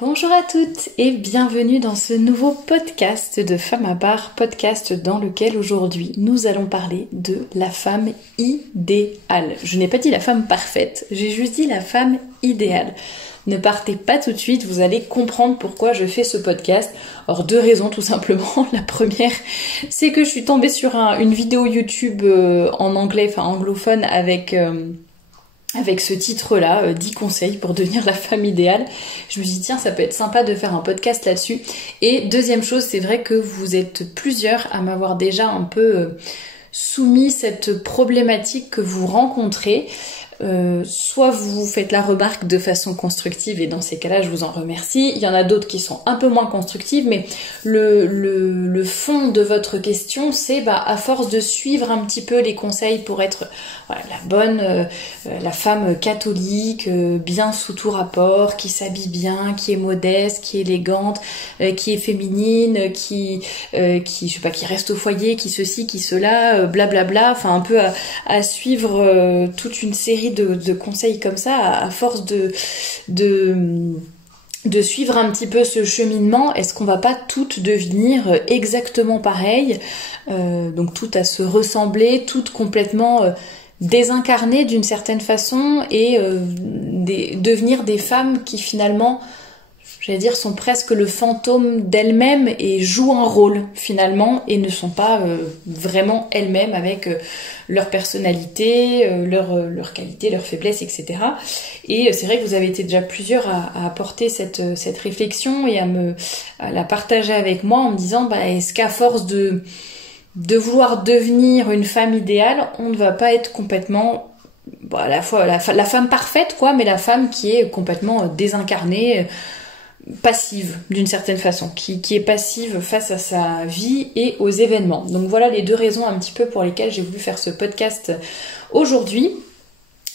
Bonjour à toutes et bienvenue dans ce nouveau podcast de Femme à part, podcast dans lequel aujourd'hui nous allons parler de la femme idéale. Je n'ai pas dit la femme parfaite, j'ai juste dit la femme idéale. Ne partez pas tout de suite, vous allez comprendre pourquoi je fais ce podcast. Alors deux raisons tout simplement. La première, c'est que je suis tombée sur une vidéo YouTube en anglais, enfin anglophone avec ce titre-là, 10 conseils pour devenir la femme idéale. Je me suis dit, tiens, ça peut être sympa de faire un podcast là-dessus. Et deuxième chose, c'est vrai que vous êtes plusieurs à m'avoir déjà un peu soumis cette problématique que vous rencontrez. Soit vous faites la remarque de façon constructive et dans ces cas-là je vous en remercie. Il y en a d'autres qui sont un peu moins constructives, mais le fond de votre question c'est à force de suivre un petit peu les conseils pour être la bonne, la femme catholique, bien sous tout rapport, qui s'habille bien, qui est modeste, qui est élégante, qui est féminine, qui je sais pas, qui reste au foyer, qui ceci, qui cela, blablabla, enfin un peu à suivre toute une série de conseils comme ça, à force de suivre un petit peu ce cheminement. Est-ce qu'on va pas toutes devenir exactement pareilles, donc toutes à se ressembler, toutes complètement désincarnées d'une certaine façon et devenir des femmes qui finalement, j'allais dire, sont presque le fantôme d'elles-mêmes et jouent un rôle finalement et ne sont pas vraiment elles-mêmes avec leur personnalité, leur qualité, leur faiblesse, etc. Et c'est vrai que vous avez été déjà plusieurs à apporter cette réflexion et à la partager avec moi en me disant est-ce qu'à force de vouloir devenir une femme idéale, on ne va pas être complètement à la fois la femme parfaite quoi, mais la femme qui est complètement désincarnée, passive d'une certaine façon, qui est passive face à sa vie et aux événements. Donc voilà les deux raisons un petit peu pour lesquelles j'ai voulu faire ce podcast aujourd'hui.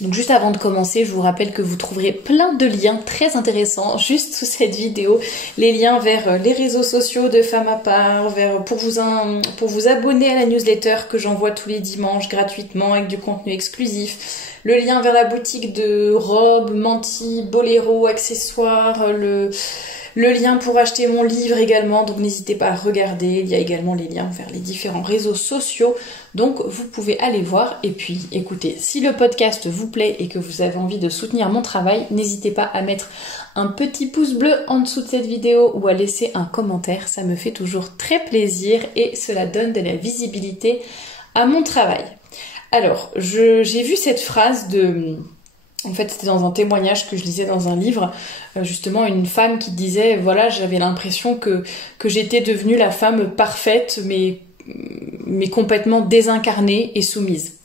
Donc juste avant de commencer, je vous rappelle que vous trouverez plein de liens très intéressants juste sous cette vidéo, les liens vers les réseaux sociaux de Femme à part, pour vous abonner à la newsletter que j'envoie tous les dimanches gratuitement avec du contenu exclusif, le lien vers la boutique de robes, mantilles, boléros, accessoires, le lien pour acheter mon livre également, donc n'hésitez pas à regarder, il y a également les liens vers les différents réseaux sociaux, donc vous pouvez aller voir. Et puis écoutez, si le podcast vous plaît et que vous avez envie de soutenir mon travail, n'hésitez pas à mettre un petit pouce bleu en dessous de cette vidéo ou à laisser un commentaire, ça me fait toujours très plaisir et cela donne de la visibilité à mon travail. Alors, j'ai vu cette phrase en fait, c'était dans un témoignage que je lisais dans un livre, justement une femme qui disait, voilà, j'avais l'impression que j'étais devenue la femme parfaite, mais complètement désincarnée et soumise.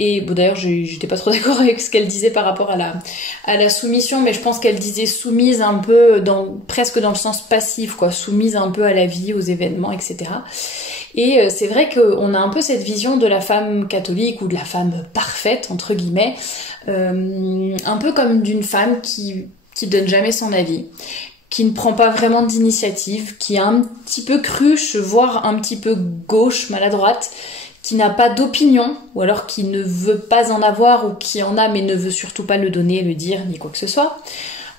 Et bon, d'ailleurs, j'étais pas trop d'accord avec ce qu'elle disait par rapport à la soumission, mais je pense qu'elle disait soumise un peu presque dans le sens passif, quoi, soumise un peu à la vie, aux événements, etc. Et c'est vrai qu'on a un peu cette vision de la femme catholique ou de la femme parfaite, entre guillemets, un peu comme d'une femme qui donne jamais son avis, qui ne prend pas vraiment d'initiative, qui est un petit peu cruche, voire un petit peu gauche, maladroite, qui n'a pas d'opinion, ou alors qui ne veut pas en avoir, ou qui en a mais ne veut surtout pas le donner, le dire, ni quoi que ce soit.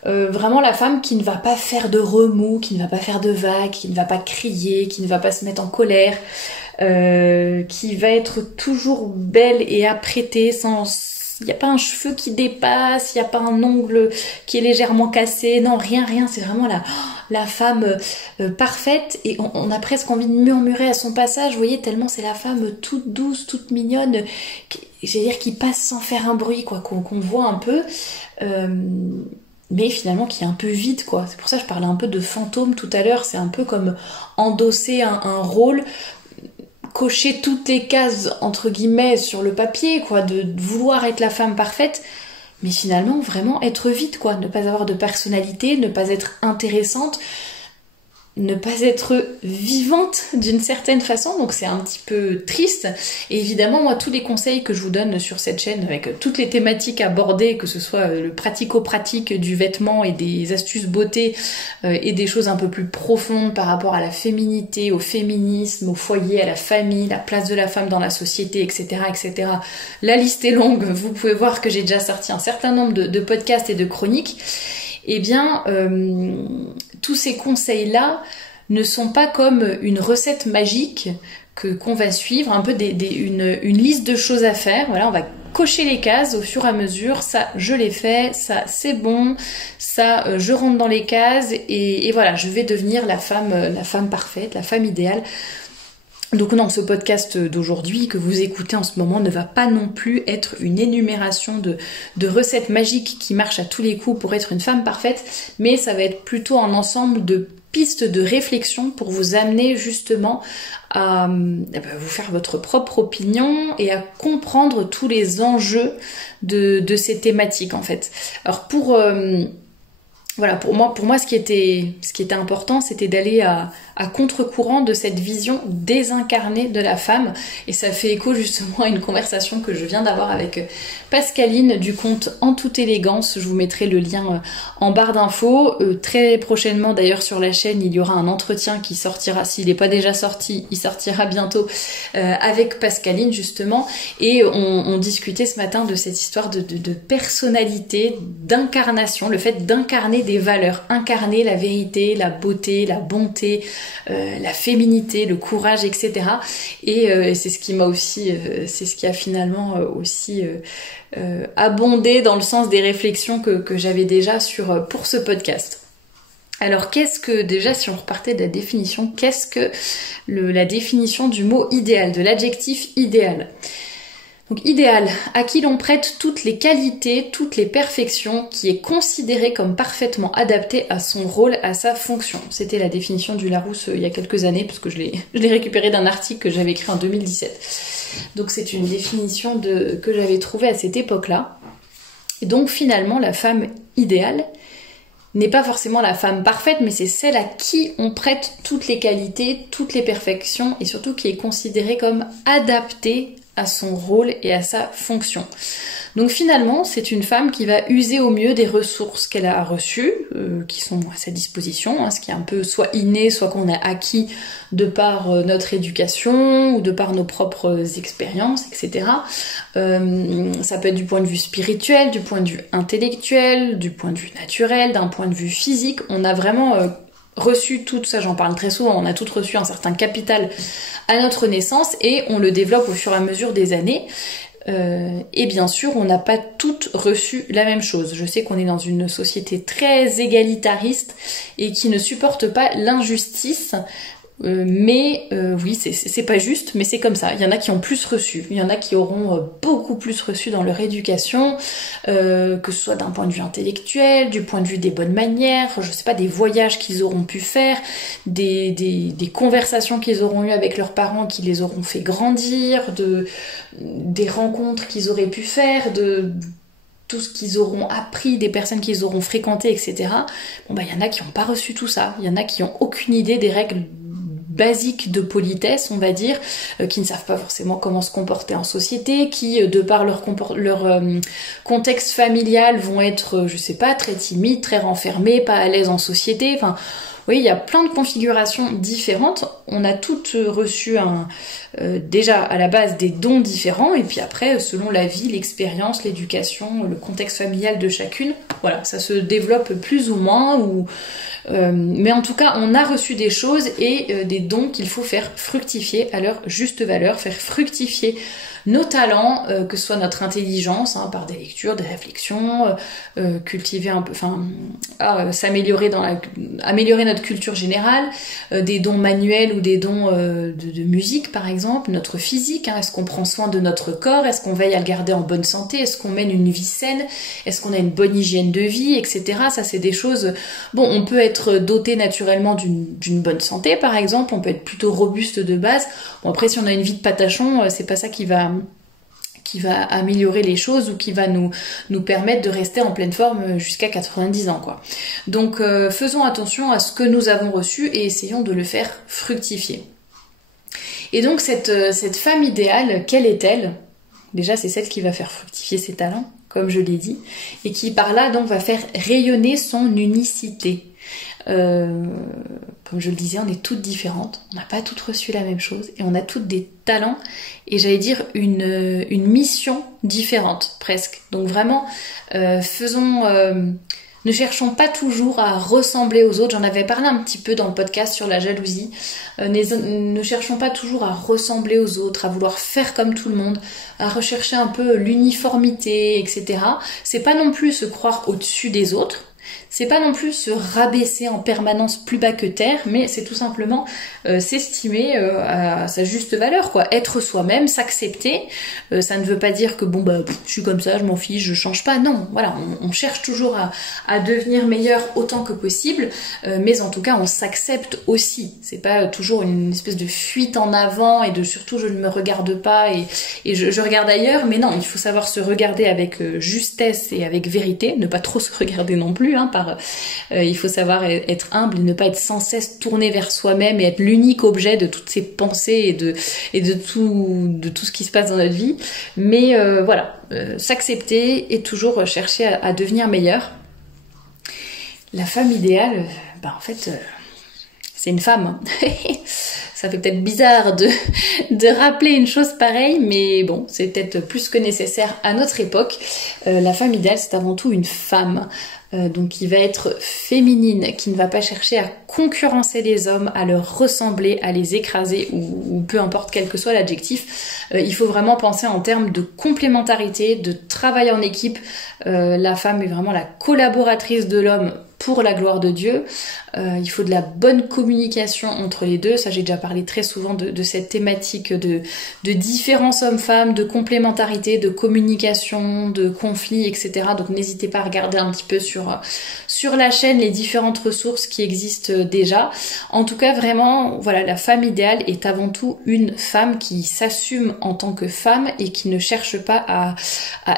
Vraiment la femme qui ne va pas faire de remous, qui ne va pas faire de vagues, qui ne va pas crier, qui ne va pas se mettre en colère, qui va être toujours belle et apprêtée, il n'y a pas un cheveu qui dépasse, il n'y a pas un ongle qui est légèrement cassé, non, rien, c'est vraiment la femme parfaite, et on a presque envie de murmurer à son passage, vous voyez, tellement c'est la femme toute douce, toute mignonne, qui passe sans faire un bruit, quoi, qu'on voit un peu, mais finalement qui est un peu vide, quoi. C'est pour ça que je parlais un peu de fantôme tout à l'heure, c'est un peu comme endosser un rôle, cocher toutes les cases entre guillemets sur le papier, quoi, de vouloir être la femme parfaite, mais finalement vraiment être vide, quoi, ne pas avoir de personnalité, ne pas être intéressante, ne pas être vivante d'une certaine façon, donc c'est un petit peu triste. Et évidemment, moi, tous les conseils que je vous donne sur cette chaîne, avec toutes les thématiques abordées, que ce soit le pratico-pratique du vêtement et des astuces beauté, et des choses un peu plus profondes par rapport à la féminité, au féminisme, au foyer, à la famille, la place de la femme dans la société, etc., etc. La liste est longue, vous pouvez voir que j'ai déjà sorti un certain nombre de podcasts et de chroniques. eh bien, tous ces conseils-là ne sont pas comme une recette magique qu'on va suivre, un peu une liste de choses à faire. Voilà, on va cocher les cases au fur et à mesure. Ça, je l'ai fait. Ça, c'est bon. Ça, je rentre dans les cases. Et voilà, je vais devenir la femme parfaite, la femme idéale. Donc non, ce podcast d'aujourd'hui que vous écoutez en ce moment ne va pas non plus être une énumération de recettes magiques qui marchent à tous les coups pour être une femme parfaite, mais ça va être plutôt un ensemble de pistes de réflexion pour vous amener justement à vous faire votre propre opinion et à comprendre tous les enjeux de ces thématiques en fait. Alors voilà, pour moi, ce qui était important, c'était d'aller à contre-courant de cette vision désincarnée de la femme. Et ça fait écho justement à une conversation que je viens d'avoir avec Pascaline du compte En Toute Élégance. Je vous mettrai le lien en barre d'infos. Très prochainement, d'ailleurs, sur la chaîne, il y aura un entretien qui sortira. S'il n'est pas déjà sorti, il sortira bientôt avec Pascaline, justement. Et on discutait ce matin de cette histoire de personnalité, d'incarnation, le fait d'incarner des valeurs, incarner la vérité, la beauté, la bonté, la féminité, le courage, etc. Et c'est ce qui m'a aussi, c'est ce qui a finalement aussi abondé dans le sens des réflexions que j'avais déjà pour ce podcast. Alors qu'est-ce que, déjà si on repartait de la définition, qu'est-ce que la définition du mot idéal, de l'adjectif idéal ? Donc idéal, à qui l'on prête toutes les qualités, toutes les perfections, qui est considéré comme parfaitement adapté à son rôle, à sa fonction. C'était la définition du Larousse il y a quelques années, parce que je l'ai récupéré d'un article que j'avais écrit en 2017. Donc c'est une définition que j'avais trouvée à cette époque-là. Et donc finalement, la femme idéale n'est pas forcément la femme parfaite, mais c'est celle à qui on prête toutes les qualités, toutes les perfections, et surtout qui est considérée comme adaptée à son rôle et à sa fonction. Donc finalement, c'est une femme qui va user au mieux des ressources qu'elle a reçues, qui sont à sa disposition, ce qui est un peu soit inné, soit qu'on a acquis de par notre éducation ou de par nos propres expériences, etc. Ça peut être du point de vue spirituel, du point de vue intellectuel, du point de vue naturel, d'un point de vue physique. On a vraiment reçu tout ça, j'en parle très souvent, on a toutes reçu un certain capital à notre naissance et on le développe au fur et à mesure des années. Et bien sûr, on n'a pas toutes reçu la même chose. Je sais qu'on est dans une société très égalitariste et qui ne supporte pas l'injustice. Mais oui, c'est pas juste, mais c'est comme ça. Il y en a qui ont plus reçu, il y en a qui auront beaucoup plus reçu dans leur éducation, que ce soit d'un point de vue intellectuel, du point de vue des bonnes manières, je sais pas, des voyages qu'ils auront pu faire, des conversations qu'ils auront eues avec leurs parents qui les auront fait grandir, des rencontres qu'ils auraient pu faire, de tout ce qu'ils auront appris, des personnes qu'ils auront fréquentées, etc. Bon bah il y en a qui n'ont pas reçu tout ça, il y en a qui n'ont aucune idée des règles basiques de politesse, on va dire, qui ne savent pas forcément comment se comporter en société, qui, de par leur contexte familial, vont être, je sais pas, très timides, très renfermés, pas à l'aise en société, enfin... Oui, il y a plein de configurations différentes. On a toutes reçu déjà à la base des dons différents et puis après, selon la vie, l'expérience, l'éducation, le contexte familial de chacune, voilà, ça se développe plus ou moins. Mais en tout cas, on a reçu des choses et des dons qu'il faut faire fructifier à leur juste valeur, faire fructifier nos talents, que ce soit notre intelligence, par des lectures, des réflexions, cultiver un peu, améliorer notre culture générale, des dons manuels ou des dons de musique par exemple, notre physique, est-ce qu'on prend soin de notre corps, est-ce qu'on veille à le garder en bonne santé, est-ce qu'on mène une vie saine, est-ce qu'on a une bonne hygiène de vie, etc. Ça c'est des choses, bon, on peut être doté naturellement d'une bonne santé par exemple, on peut être plutôt robuste de base, bon après si on a une vie de patachon, c'est pas ça qui va améliorer les choses ou qui va nous permettre de rester en pleine forme jusqu'à 90 ans, quoi. Donc faisons attention à ce que nous avons reçu et essayons de le faire fructifier. Et donc cette femme idéale, quelle est-elle ? Déjà, c'est celle qui va faire fructifier ses talents, comme je l'ai dit, et qui par là donc va faire rayonner son unicité. Comme je le disais, on est toutes différentes, on n'a pas toutes reçu la même chose et on a toutes des talents et j'allais dire une mission différente presque. Donc vraiment, faisons Ne cherchons pas toujours à ressembler aux autres. J'en avais parlé un petit peu dans le podcast sur la jalousie. Ne cherchons pas toujours à ressembler aux autres, à vouloir faire comme tout le monde, à rechercher un peu l'uniformité, etc. C'est pas non plus se croire au-dessus des autres. C'est pas non plus se rabaisser en permanence plus bas que terre, mais c'est tout simplement s'estimer à sa juste valeur, quoi. Être soi-même, s'accepter. Ça ne veut pas dire que bon bah je suis comme ça, je m'en fiche, je change pas. Non, voilà, on cherche toujours à devenir meilleur autant que possible, mais en tout cas on s'accepte aussi. C'est pas toujours une espèce de fuite en avant et de surtout je ne me regarde pas et je regarde ailleurs, mais non, il faut savoir se regarder avec justesse et avec vérité, ne pas trop se regarder non plus. Il faut savoir être humble et ne pas être sans cesse tourné vers soi-même et être l'unique objet de toutes ces pensées et de tout ce qui se passe dans notre vie. Mais s'accepter et toujours chercher à devenir meilleur. La femme idéale, en fait, c'est une femme. Ça fait peut-être bizarre de rappeler une chose pareille, mais bon, c'est peut-être plus que nécessaire à notre époque. La femme idéale, c'est avant tout une femme. Donc qui va être féminine, qui ne va pas chercher à concurrencer les hommes, à leur ressembler, à les écraser ou peu importe quel que soit l'adjectif. Il faut vraiment penser en termes de complémentarité, de travail en équipe. La femme est vraiment la collaboratrice de l'homme pour la gloire de Dieu. Il faut de la bonne communication entre les deux. Ça, j'ai déjà parlé très souvent de cette thématique de différence homme-femme, de complémentarité, de communication, de conflits, etc. Donc n'hésitez pas à regarder un petit peu sur la chaîne les différentes ressources qui existent déjà. En tout cas, vraiment, voilà, la femme idéale est avant tout une femme qui s'assume en tant que femme et qui ne cherche pas à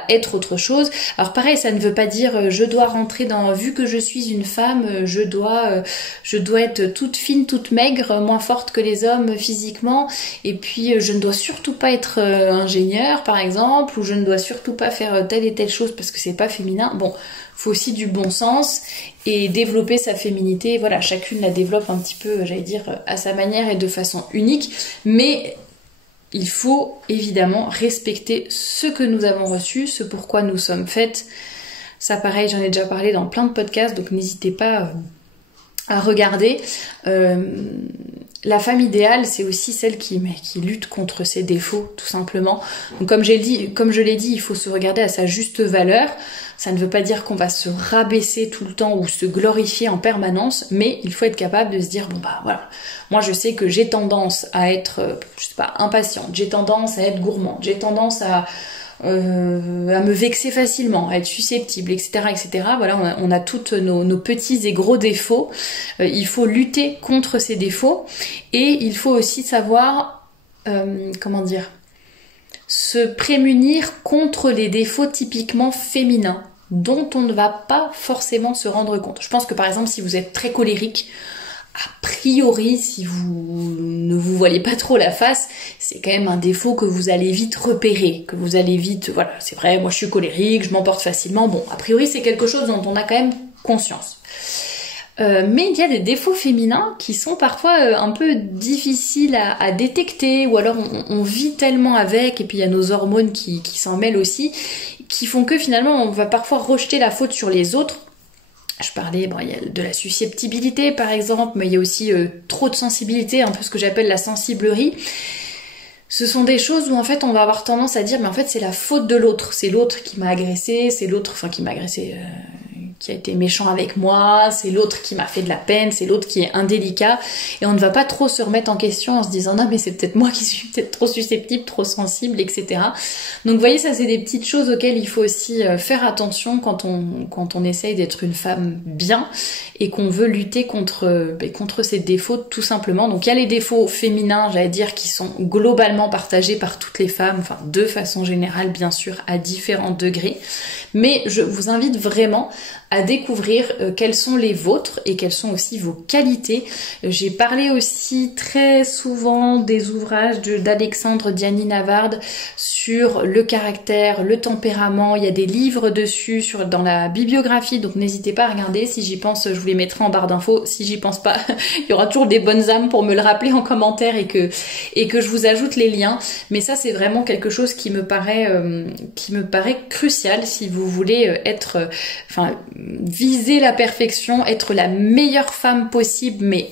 être autre chose. Alors pareil, ça ne veut pas dire je dois rentrer vu que je suis une femme, je dois être toute fine, toute maigre, moins forte que les hommes physiquement, et puis je ne dois surtout pas être ingénieure par exemple, ou je ne dois surtout pas faire telle et telle chose parce que c'est pas féminin. Bon, faut aussi du bon sens et développer sa féminité. Voilà, chacune la développe un petit peu, j'allais dire, à sa manière et de façon unique, mais il faut évidemment respecter ce que nous avons reçu, ce pourquoi nous sommes faites. Ça pareil, j'en ai déjà parlé dans plein de podcasts, donc n'hésitez pas à regarder. La femme idéale, c'est aussi celle qui lutte contre ses défauts, tout simplement. Donc comme je l'ai dit, il faut se regarder à sa juste valeur. Ça ne veut pas dire qu'on va se rabaisser tout le temps ou se glorifier en permanence, mais il faut être capable de se dire, voilà, moi je sais que j'ai tendance à être, impatiente, j'ai tendance à être gourmande, j'ai tendance à me vexer facilement, à être susceptible, etc., etc. Voilà, on a toutes nos petits et gros défauts. Il faut lutter contre ces défauts et il faut aussi savoir, se prémunir contre les défauts typiquement féminins dont on ne va pas forcément se rendre compte. Je pense que par exemple, si vous êtes très colérique, a priori, si vous ne vous voyez pas trop la face, c'est quand même un défaut que vous allez vite repérer, que vous allez vite, voilà, c'est vrai, moi je suis colérique, je m'emporte facilement, bon, a priori c'est quelque chose dont on a quand même conscience. Mais il y a des défauts féminins qui sont parfois un peu difficiles à détecter, ou alors on vit tellement avec, et puis il y a nos hormones qui s'en mêlent aussi, qui font que finalement on va parfois rejeter la faute sur les autres. Je parlais, il y a de la susceptibilité par exemple, mais il y a aussi trop de sensibilité, un peu ce que j'appelle la sensiblerie. Ce sont des choses où en fait on va avoir tendance à dire mais en fait c'est la faute de l'autre, c'est l'autre qui m'a agressé, c'est l'autre, qui a été méchant avec moi, c'est l'autre qui m'a fait de la peine, c'est l'autre qui est indélicat, et on ne va pas trop se remettre en question en se disant non mais c'est peut-être moi qui suis peut-être trop susceptible, trop sensible, etc. Donc vous voyez, ça c'est des petites choses auxquelles il faut aussi faire attention quand on essaye d'être une femme bien et qu'on veut lutter contre ces défauts tout simplement. Donc il y a les défauts féminins, j'allais dire, qui sont globalement partagés par toutes les femmes, enfin de façon générale bien sûr, à différents degrés, mais je vous invite vraiment à découvrir quels sont les vôtres et quelles sont aussi vos qualités. J'ai parlé aussi très souvent des ouvrages d'Alexandre Diany-Navard sur le caractère, le tempérament. Il y a des livres dessus dans la bibliographie, donc n'hésitez pas à regarder. Si j'y pense, je vous les mettrai en barre d'infos. Si j'y pense pas, il y aura toujours des bonnes âmes pour me le rappeler en commentaire et que je vous ajoute les liens. Mais ça, c'est vraiment quelque chose qui me paraît crucial si vous voulez viser la perfection, être la meilleure femme possible, mais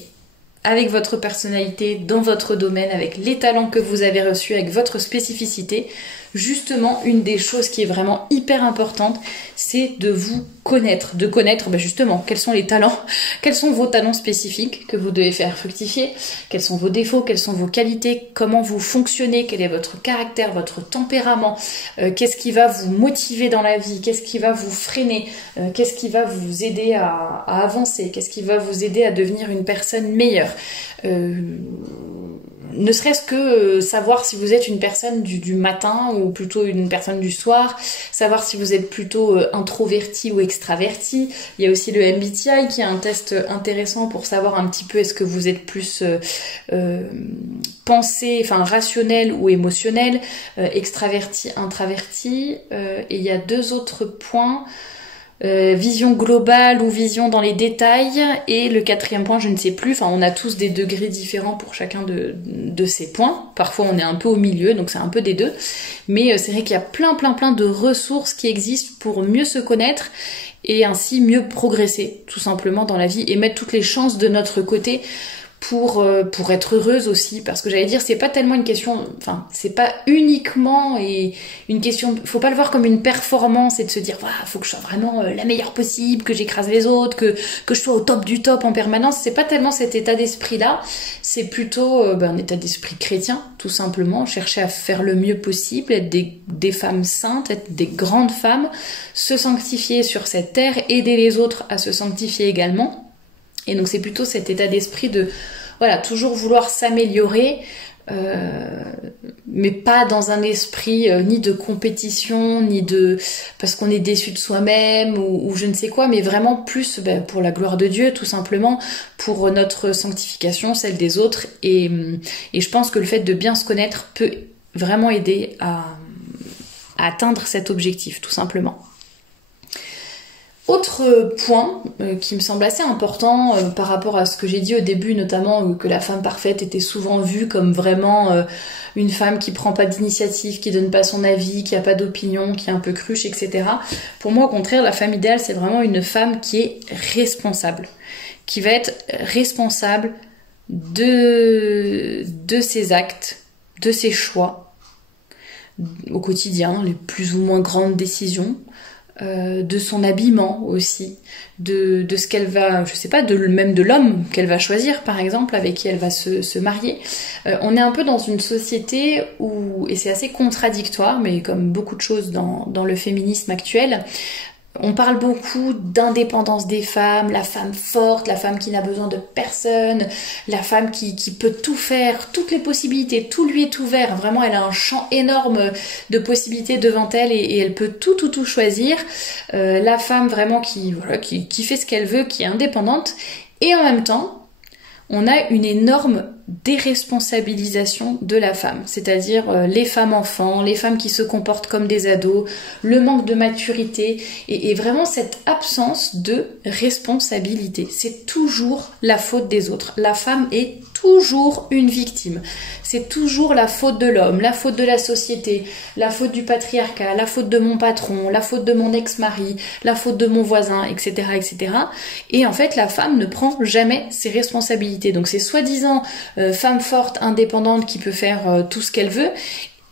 avec votre personnalité, dans votre domaine, avec les talents que vous avez reçus, avec votre spécificité. Justement, une des choses qui est vraiment hyper importante, c'est de vous connaître. De connaître justement quels sont les talents, quels sont vos talents spécifiques que vous devez faire fructifier, quels sont vos défauts, quelles sont vos qualités, comment vous fonctionnez, quel est votre caractère, votre tempérament, qu'est-ce qui va vous motiver dans la vie, qu'est-ce qui va vous freiner, qu'est-ce qui va vous aider à avancer, qu'est-ce qui va vous aider à devenir une personne meilleure. Ne serait-ce que savoir si vous êtes une personne du matin ou plutôt une personne du soir, savoir si vous êtes plutôt introverti ou extraverti. Il y a aussi le MBTI qui est un test intéressant pour savoir un petit peu est-ce que vous êtes plus rationnel ou émotionnel, extraverti, introverti. Et il y a 2 autres points. Vision globale ou vision dans les détails, et le 4e point je ne sais plus, on a tous des degrés différents pour chacun de ces points, parfois on est un peu au milieu donc c'est un peu des deux, mais c'est vrai qu'il y a plein de ressources qui existent pour mieux se connaître et ainsi mieux progresser tout simplement dans la vie et mettre toutes les chances de notre côté pour être heureuse aussi, parce que j'allais dire c'est pas tellement une question, c'est pas uniquement une question, faut pas le voir comme une performance et de se dire faut que je sois vraiment la meilleure possible, que j'écrase les autres, que je sois au top du top en permanence. C'est pas tellement cet état d'esprit là, c'est plutôt un état d'esprit chrétien tout simplement, chercher à faire le mieux possible, être des femmes saintes, être des grandes femmes, se sanctifier sur cette terre, aider les autres à se sanctifier également. Et donc c'est plutôt cet état d'esprit de toujours vouloir s'améliorer, mais pas dans un esprit ni de compétition, ni de parce qu'on est déçu de soi-même ou je ne sais quoi, mais vraiment plus pour la gloire de Dieu tout simplement, pour notre sanctification, celle des autres. Et je pense que le fait de bien se connaître peut vraiment aider à atteindre cet objectif tout simplement. Autre point qui me semble assez important par rapport à ce que j'ai dit au début, notamment que la femme parfaite était souvent vue comme vraiment une femme qui prend pas d'initiative, qui donne pas son avis, qui a pas d'opinion, qui est un peu cruche, etc. Pour moi, au contraire, la femme idéale, c'est vraiment une femme qui est responsable, qui va être responsable de ses actes, de ses choix au quotidien, les plus ou moins grandes décisions, de son habillement aussi, de ce qu'elle va, je sais pas, même de l'homme qu'elle va choisir par exemple, avec qui elle va se marier. On est un peu dans une société où, et c'est assez contradictoire, mais comme beaucoup de choses dans le féminisme actuel, on parle beaucoup d'indépendance des femmes, la femme forte, la femme qui n'a besoin de personne, la femme qui peut tout faire, toutes les possibilités, tout lui est ouvert. Vraiment, elle a un champ énorme de possibilités devant elle et elle peut tout choisir. La femme vraiment qui fait ce qu'elle veut, qui est indépendante. Et en même temps, on a une énorme déresponsabilisation de la femme, c'est-à-dire les femmes enfants, les femmes qui se comportent comme des ados, le manque de maturité et vraiment cette absence de responsabilité. C'est toujours la faute des autres. La femme est toujours une victime. C'est toujours la faute de l'homme, la faute de la société, la faute du patriarcat, la faute de mon patron, la faute de mon ex-mari, la faute de mon voisin, etc., etc. Et en fait, la femme ne prend jamais ses responsabilités. Donc c'est soi-disant femme forte, indépendante, qui peut faire tout ce qu'elle veut.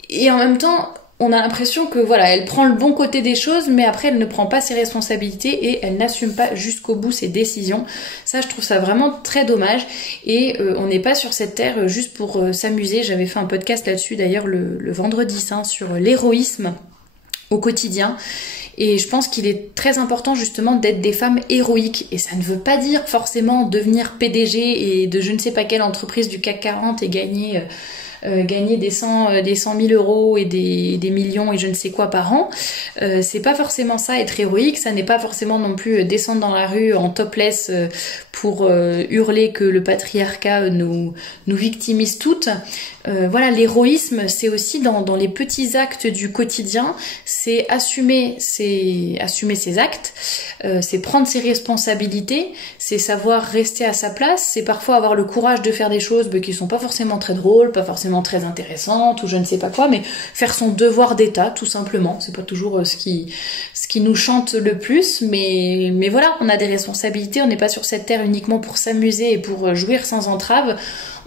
Et en même temps, on a l'impression que elle prend le bon côté des choses, mais après elle ne prend pas ses responsabilités et elle n'assume pas jusqu'au bout ses décisions. Ça, je trouve ça vraiment très dommage. Et on n'est pas sur cette terre juste pour s'amuser. J'avais fait un podcast là-dessus d'ailleurs le vendredi saint sur l'héroïsme au quotidien. Et je pense qu'il est très important justement d'être des femmes héroïques. Et ça ne veut pas dire forcément devenir PDG et de je ne sais pas quelle entreprise du CAC 40 et gagner des 100 000 euros et des millions et je ne sais quoi par an. C'est pas forcément ça, être héroïque. Ça n'est pas forcément non plus descendre dans la rue en topless pour hurler que le patriarcat nous victimise toutes. L'héroïsme, c'est aussi dans les petits actes du quotidien, c'est assumer ses actes, c'est prendre ses responsabilités, c'est savoir rester à sa place, c'est parfois avoir le courage de faire des choses qui sont pas forcément très drôles, pas forcément forcément très intéressante ou je ne sais pas quoi, mais faire son devoir d'état tout simplement. C'est pas toujours ce qui nous chante le plus, mais voilà, on a des responsabilités, on n'est pas sur cette terre uniquement pour s'amuser et pour jouir sans entrave.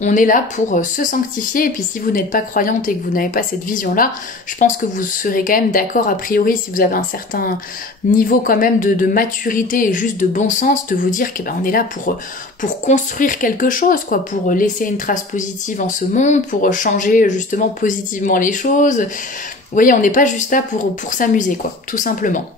On est là pour se sanctifier, et puis si vous n'êtes pas croyante et que vous n'avez pas cette vision-là, je pense que vous serez quand même d'accord a priori, si vous avez un certain niveau quand même de maturité et juste de bon sens, de vous dire que on est là pour construire quelque chose, quoi, pour laisser une trace positive en ce monde, pour changer justement positivement les choses. Vous voyez, on n'est pas juste là pour s'amuser, quoi, tout simplement.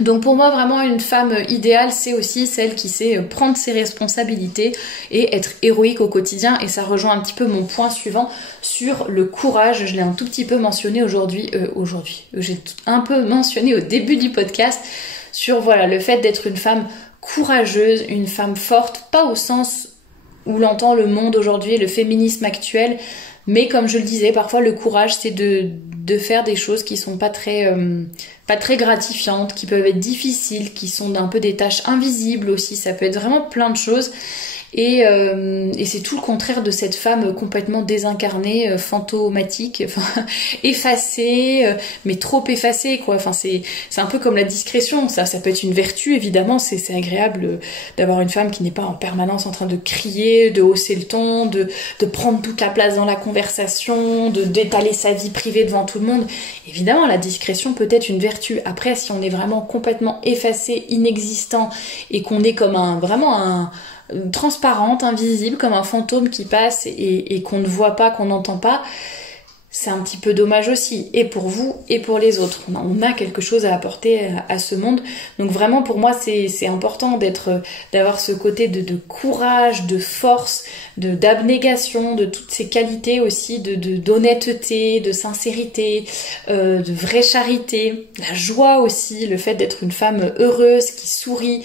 Donc pour moi, vraiment, une femme idéale, c'est aussi celle qui sait prendre ses responsabilités et être héroïque au quotidien. Et ça rejoint un petit peu mon point suivant sur le courage. Je l'ai un tout petit peu mentionné aujourd'hui. J'ai un peu mentionné au début du podcast sur voilà le fait d'être une femme courageuse, une femme forte, pas au sens où l'entend le monde aujourd'hui, le féminisme actuel, mais comme je le disais, parfois le courage, c'est de faire des choses qui sont pas très gratifiantes, qui peuvent être difficiles, qui sont un peu des tâches invisibles aussi. Ça peut être vraiment plein de choses. Et c'est tout le contraire de cette femme complètement désincarnée, fantomatique, enfin effacée, mais trop effacée, quoi. Enfin c'est un peu comme la discrétion. Ça peut être une vertu, évidemment. C'est agréable d'avoir une femme qui n'est pas en permanence en train de crier, de hausser le ton, de prendre toute la place dans la conversation, d'étaler sa vie privée devant tout le monde. Évidemment, la discrétion peut être une vertu. Après, si on est vraiment complètement effacé, inexistant, et qu'on est comme transparente, invisible, comme un fantôme qui passe et qu'on ne voit pas, qu'on n'entend pas, c'est un petit peu dommage aussi, et pour vous et pour les autres. On a quelque chose à apporter à ce monde. Donc vraiment pour moi c'est important d'avoir ce côté de courage, de force, d'abnégation, de toutes ces qualités aussi, d'honnêteté, de sincérité, de vraie charité, la joie aussi, le fait d'être une femme heureuse, qui sourit,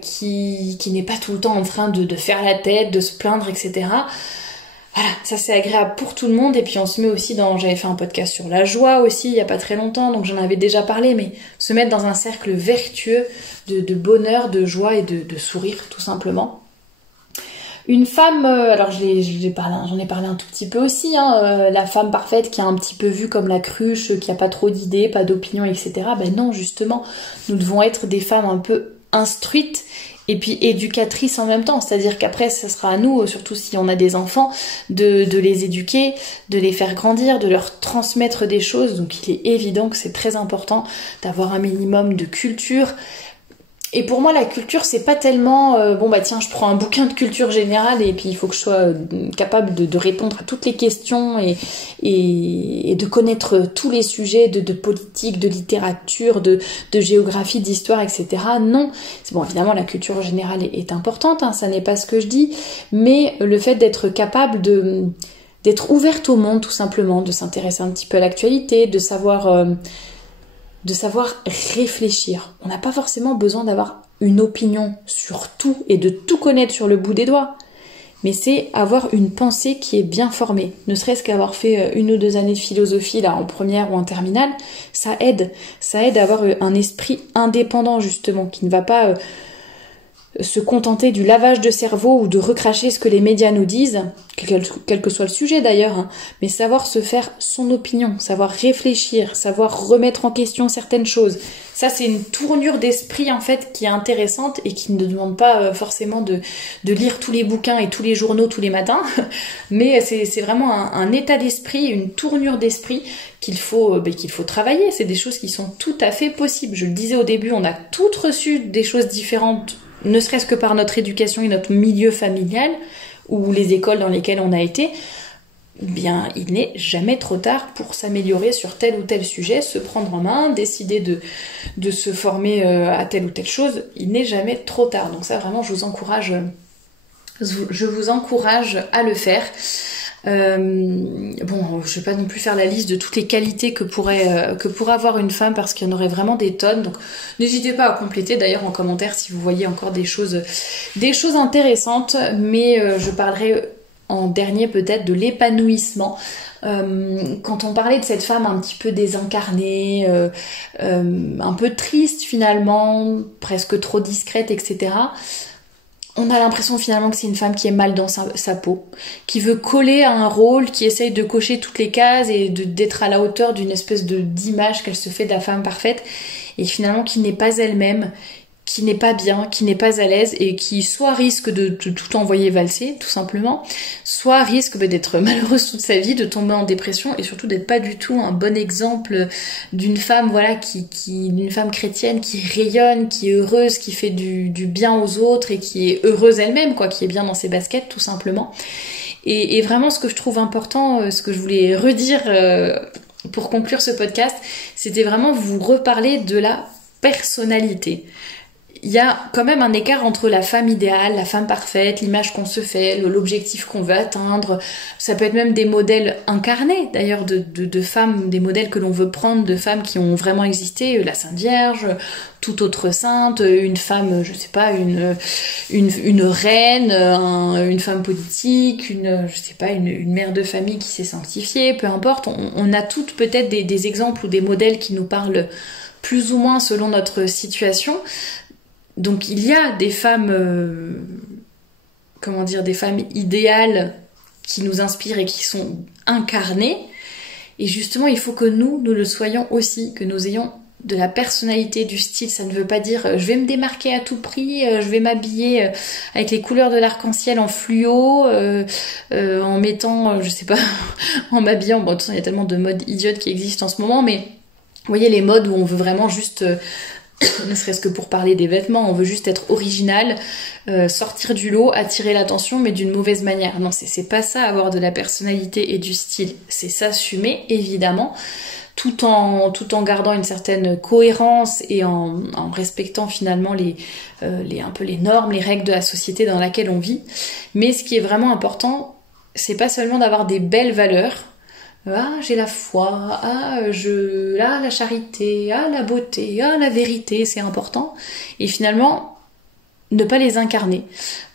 qui n'est pas tout le temps en train de faire la tête, de se plaindre, etc. Voilà, ça c'est agréable pour tout le monde. Et puis on se met aussi j'avais fait un podcast sur la joie aussi il y a pas très longtemps, donc j'en avais déjà parlé, mais se mettre dans un cercle vertueux de bonheur, de joie et de sourire tout simplement. Une femme, alors j'en ai parlé un tout petit peu aussi, la femme parfaite qui a un petit peu vu comme la cruche, qui a pas trop d'idées, pas d'opinion, etc. Ben non, justement, nous devons être des femmes un peu instruites et puis éducatrices en même temps, c'est-à-dire qu'après ça sera à nous, surtout si on a des enfants, de les éduquer, de les faire grandir, de leur transmettre des choses. Donc il est évident que c'est très important d'avoir un minimum de culture. Et pour moi, la culture, c'est pas tellement tiens, je prends un bouquin de culture générale et puis il faut que je sois capable de répondre à toutes les questions et de connaître tous les sujets de politique, de littérature, de géographie, d'histoire, etc. Non, c'est bon, évidemment, la culture générale est importante, ça n'est pas ce que je dis, mais le fait d'être capable d'être ouverte au monde, tout simplement, de s'intéresser un petit peu à l'actualité, de savoir réfléchir. On n'a pas forcément besoin d'avoir une opinion sur tout et de tout connaître sur le bout des doigts. Mais c'est avoir une pensée qui est bien formée. Ne serait-ce qu'avoir fait 1 ou 2 années de philosophie là en première ou en terminale, ça aide. Ça aide à avoir un esprit indépendant justement, qui ne va pas se contenter du lavage de cerveau ou de recracher ce que les médias nous disent, quel que soit le sujet d'ailleurs, mais savoir se faire son opinion, savoir réfléchir, savoir remettre en question certaines choses. Ça, c'est une tournure d'esprit en fait qui est intéressante et qui ne demande pas forcément de lire tous les bouquins et tous les journaux tous les matins, mais c'est vraiment un état d'esprit, une tournure d'esprit qu'il faut travailler. C'est des choses qui sont tout à fait possibles. Je le disais au début, on a toutes reçu des choses différentes, ne serait-ce que par notre éducation et notre milieu familial ou les écoles dans lesquelles on a été. Bien, il n'est jamais trop tard pour s'améliorer sur tel ou tel sujet, se prendre en main, décider de se former à telle ou telle chose. Il n'est jamais trop tard. Donc ça, vraiment, je vous encourage à le faire. Je vais pas non plus faire la liste de toutes les qualités que pourrait avoir une femme, parce qu'il y en aurait vraiment des tonnes. Donc n'hésitez pas à compléter d'ailleurs en commentaire si vous voyez encore des choses intéressantes. Mais je parlerai en dernier peut-être de l'épanouissement. Quand on parlait de cette femme un petit peu désincarnée, un peu triste finalement, presque trop discrète, etc. on a l'impression finalement que c'est une femme qui est mal dans sa peau, qui veut coller à un rôle, qui essaye de cocher toutes les cases et d'être à la hauteur d'une espèce d'image qu'elle se fait de la femme parfaite, et finalement qui n'est pas elle-même, qui n'est pas bien, qui n'est pas à l'aise, et qui soit risque de tout envoyer valser, tout simplement, soit risque d'être malheureuse toute sa vie, de tomber en dépression, et surtout d'être pas du tout un bon exemple d'une femme, voilà, d'une femme chrétienne qui rayonne, qui est heureuse, qui fait du bien aux autres, et qui est heureuse elle-même, quoi, qui est bien dans ses baskets, tout simplement. Et vraiment, ce que je trouve important, ce que je voulais redire pour conclure ce podcast, c'était vraiment vous reparler de la personnalité. Il y a quand même un écart entre la femme idéale, la femme parfaite, l'image qu'on se fait, l'objectif qu'on veut atteindre. Ça peut être même des modèles incarnés, d'ailleurs, de femmes, des modèles que l'on veut prendre, de femmes qui ont vraiment existé, la Sainte Vierge, toute autre sainte, une femme, je sais pas, une reine, une femme politique, une mère de famille qui s'est sanctifiée, peu importe. On a toutes peut-être des exemples ou des modèles qui nous parlent plus ou moins selon notre situation. Donc il y a des femmes, des femmes idéales qui nous inspirent et qui sont incarnées. Et justement, il faut que nous le soyons aussi, que nous ayons de la personnalité, du style. Ça ne veut pas dire je vais me démarquer à tout prix, je vais m'habiller avec les couleurs de l'arc-en-ciel en fluo, en mettant, en m'habillant. Bon, de toute façon, il y a tellement de modes idiotes qui existent en ce moment, mais vous voyez les modes où on veut vraiment juste... ne serait-ce que pour parler des vêtements, on veut juste être original, sortir du lot, attirer l'attention, mais d'une mauvaise manière. Non, c'est pas ça, avoir de la personnalité et du style. C'est s'assumer, évidemment, tout en gardant une certaine cohérence et en respectant finalement un peu les normes, les règles de la société dans laquelle on vit. Mais ce qui est vraiment important, c'est pas seulement d'avoir des belles valeurs. Ah, j'ai la foi, la charité, la beauté, la vérité, c'est important. Et finalement, ne pas les incarner.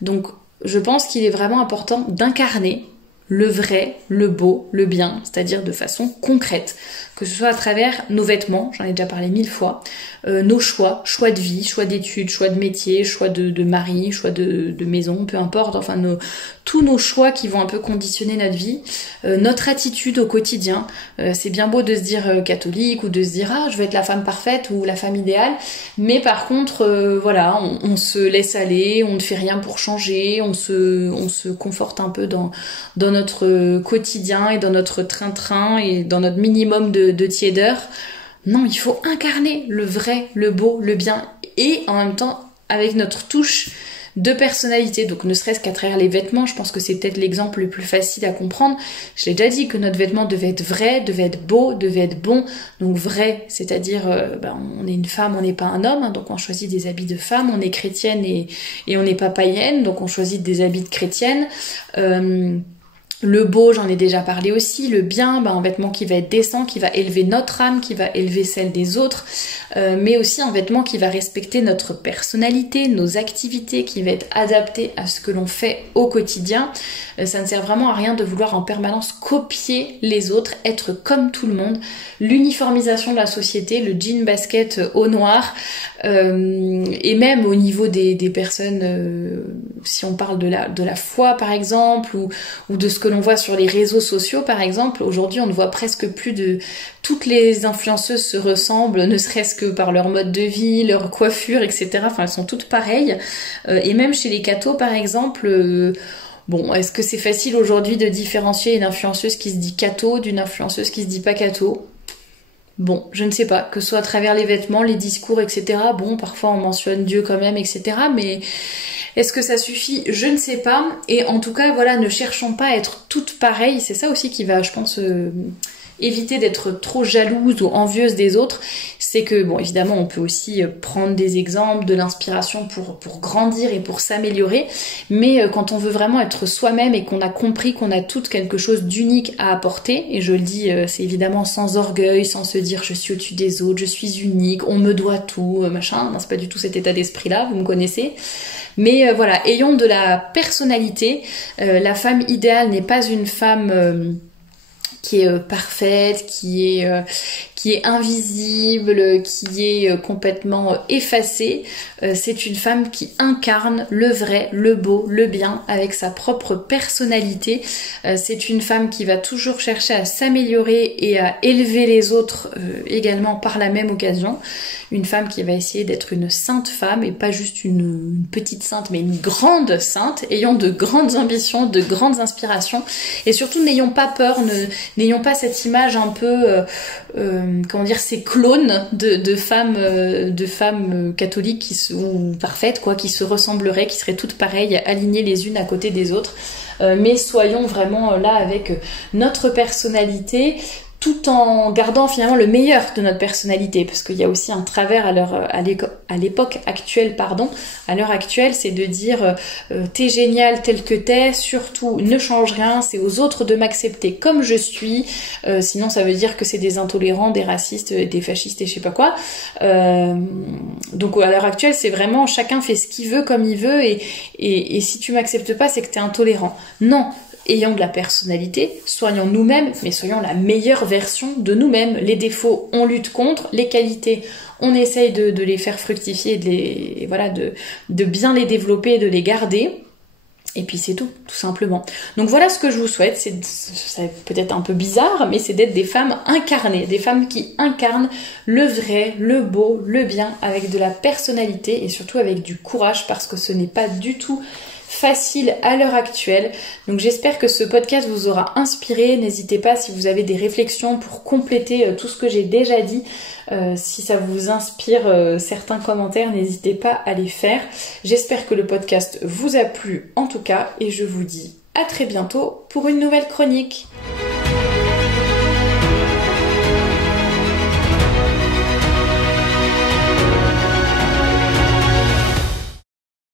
Donc, je pense qu'il est vraiment important d'incarner le vrai, le beau, le bien, c'est-à-dire de façon concrète. Que ce soit à travers nos vêtements, j'en ai déjà parlé 1000 fois, nos choix de vie, choix d'études, choix de métier, choix de mari, choix de maison, peu importe, enfin tous nos choix qui vont un peu conditionner notre vie, notre attitude au quotidien. C'est bien beau de se dire catholique ou de se dire je veux être la femme parfaite ou la femme idéale, mais par contre on se laisse aller, on ne fait rien pour changer, on se conforte un peu dans notre quotidien et dans notre train-train et dans notre minimum de tiédeur. Non, il faut incarner le vrai, le beau, le bien, et en même temps avec notre touche de personnalité. Donc ne serait-ce qu'à travers les vêtements, je pense que c'est peut-être l'exemple le plus facile à comprendre. Je l'ai déjà dit que notre vêtement devait être vrai, devait être beau, devait être bon. Donc vrai, c'est-à-dire on est une femme, on n'est pas un homme, donc on choisit des habits de femme, on est chrétienne et on n'est pas païenne, donc on choisit des habits de chrétienne. Le beau, j'en ai déjà parlé aussi. Le bien, un vêtement qui va être décent, qui va élever notre âme, qui va élever celle des autres, mais aussi un vêtement qui va respecter notre personnalité, nos activités, qui va être adapté à ce que l'on fait au quotidien. Ça ne sert vraiment à rien de vouloir en permanence copier les autres, être comme tout le monde. L'uniformisation de la société, le jean basket au noir, et même au niveau des personnes, si on parle de la foi par exemple, ou de ce que l'on voit sur les réseaux sociaux par exemple, aujourd'hui on ne voit presque plus toutes les influenceuses se ressemblent, ne serait-ce que par leur mode de vie, leur coiffure, etc. Enfin elles sont toutes pareilles, et même chez les cathos par exemple, est-ce que c'est facile aujourd'hui de différencier une influenceuse qui se dit catho d'une influenceuse qui se dit pas catho ? Bon, je ne sais pas, que ce soit à travers les vêtements, les discours, etc. Bon, parfois on mentionne Dieu quand même, etc. Mais est-ce que ça suffit ? Je ne sais pas. Et en tout cas, ne cherchons pas à être toutes pareilles. C'est ça aussi qui va, je pense, éviter d'être trop jalouse ou envieuse des autres. C'est que, évidemment, on peut aussi prendre des exemples, de l'inspiration pour grandir et pour s'améliorer. Mais quand on veut vraiment être soi-même et qu'on a compris qu'on a toutes quelque chose d'unique à apporter, et je le dis, c'est évidemment sans orgueil, sans se dire je suis au-dessus des autres, je suis unique, on me doit tout, machin. Non, c'est pas du tout cet état d'esprit-là, vous me connaissez. Mais ayons de la personnalité. La femme idéale n'est pas une femme qui est parfaite, qui qui est invisible, qui est complètement effacée. C'est une femme qui incarne le vrai, le beau, le bien, avec sa propre personnalité. C'est une femme qui va toujours chercher à s'améliorer et à élever les autres également par la même occasion. Une femme qui va essayer d'être une sainte femme et pas juste une petite sainte, mais une grande sainte, ayant de grandes ambitions, de grandes inspirations, et surtout n'ayons pas peur, n'ayons pas cette image un peu, comment dire, ces clones de femmes catholiques ou parfaites, quoi, qui se ressembleraient, qui seraient toutes pareilles, alignées les unes à côté des autres, mais soyons vraiment là avec notre personnalité, tout en gardant finalement le meilleur de notre personnalité, parce qu'il y a aussi un travers à l'époque actuelle, à l'heure actuelle, c'est de dire t'es génial tel que t'es, surtout ne change rien, c'est aux autres de m'accepter comme je suis, sinon ça veut dire que c'est des intolérants, des racistes, des fascistes et je sais pas quoi. Donc à l'heure actuelle, c'est vraiment chacun fait ce qu'il veut comme il veut, et si tu m'acceptes pas, c'est que t'es intolérant. Non. Ayons de la personnalité, soyons nous-mêmes, mais soyons la meilleure version de nous-mêmes. Les défauts, on lutte contre, les qualités, on essaye de les faire fructifier, de bien les développer et de les garder. Et puis c'est tout simplement. Donc voilà ce que je vous souhaite, c'est peut-être un peu bizarre, mais c'est d'être des femmes incarnées, des femmes qui incarnent le vrai, le beau, le bien, avec de la personnalité et surtout avec du courage, parce que ce n'est pas du tout facile à l'heure actuelle. Donc j'espère que ce podcast vous aura inspiré. N'hésitez pas, si vous avez des réflexions pour compléter tout ce que j'ai déjà dit, si ça vous inspire certains commentaires, n'hésitez pas à les faire. J'espère que le podcast vous a plu en tout cas, et je vous dis à très bientôt pour une nouvelle chronique.